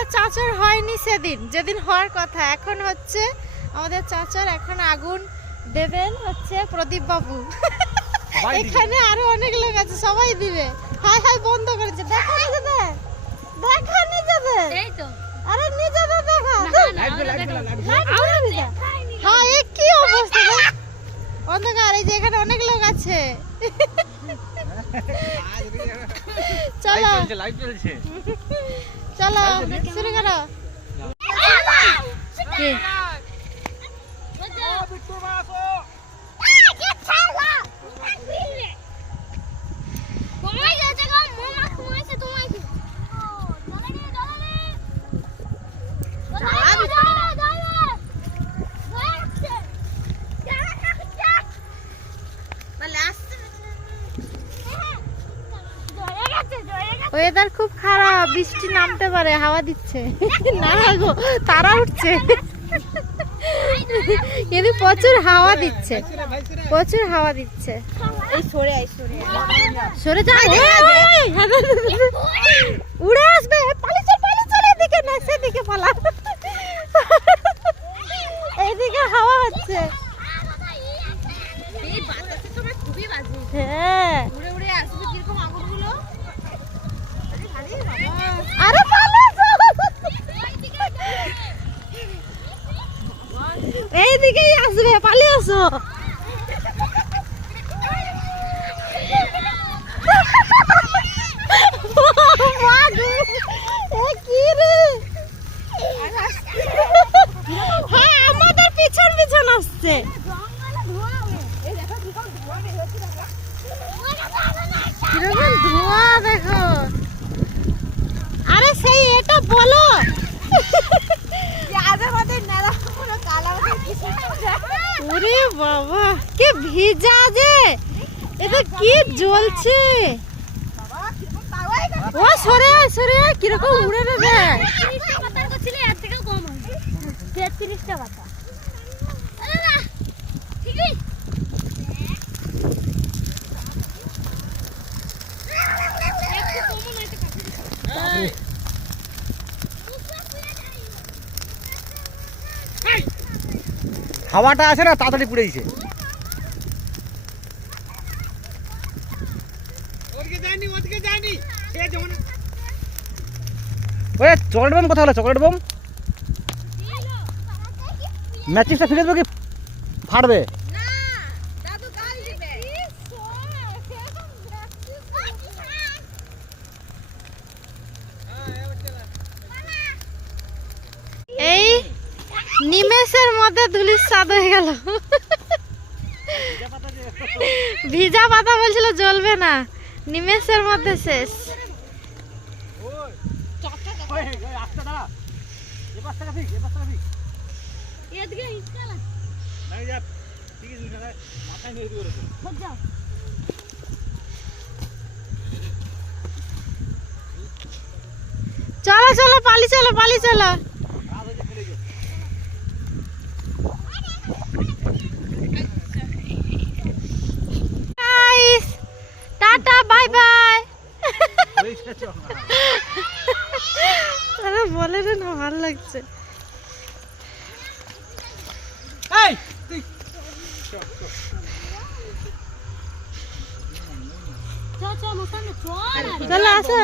আমাদের চাচার হয়নি সেদিন, যেদিন হওয়ার কথা। এখন হচ্ছে আমাদের চাচার, এখন আগুন দেবেন হচ্ছে প্রদীপ বাবু। এখানে আরো অনেক লোক আছে, সবাই দিবে। হাই হাই বন্ধ করেছে, দেখা নিজেদের, দেখা নিজেদের। এই তো, আরে নিজেদের দেখা। হ্যাঁ, এ কি অবস্থা অন্ধকার। এই যে এখানে অনেক লোক আছে। চলো চলো শুরু করো। ওয়েদার খুব খারাপ, বৃষ্টি নামতে পারে, হাওয়া দিচ্ছে। না গো, তারা উঠছে, কিন্তু প্রচুর হাওয়া দিচ্ছে, প্রচুর হাওয়া দিচ্ছে। এই সরে আয়, সরে যা, উড়ে আসবে। পালিয়ে চল, পালিয়ে চল, এদিকে না সেদিকে পালা। এইদিকে হাওয়া হচ্ছে। হ্যাঁ, উড়ে উড়ে আসবে কিরকম আগুনগুলো। আরে এইদিকেই আসবে, পালিয়ে আসো। হ্যাঁ, আমাদের পিছন পিছন আসছে। কিরকম ধোঁয়া দেখো। আরে সেই এটা বলো, ওরে বাবা কি ভিজা যে, এটা কি জ্বলছে। ও সরে আয়, সরে আয়, কিরকম উড়ে নেবে। 30টা পাতা করছিলে, এর থেকেও কম হবে। 33টা পাতা। আরে না, ঠিক আছে। হাওয়াটা আছে না, তাড়াতাড়ি পুড়ে দিছে। ওরে চকলেট বোম কোথায় হলো? চকলেট বোম ম্যাচিসটা ফিরে দেবো কি ফাটবে? এই নিমেষের মধ্যে ধুলির স্বাদ হয়ে গেল। ভিজা পাতা বলছিল জ্বলবে না, নিমেষের মধ্যে শেষ। চলো চলো, পালি চলো, পালি চলো। Tata, bye bye. আরে বলে না, ভালো লাগছে। চলো আসো।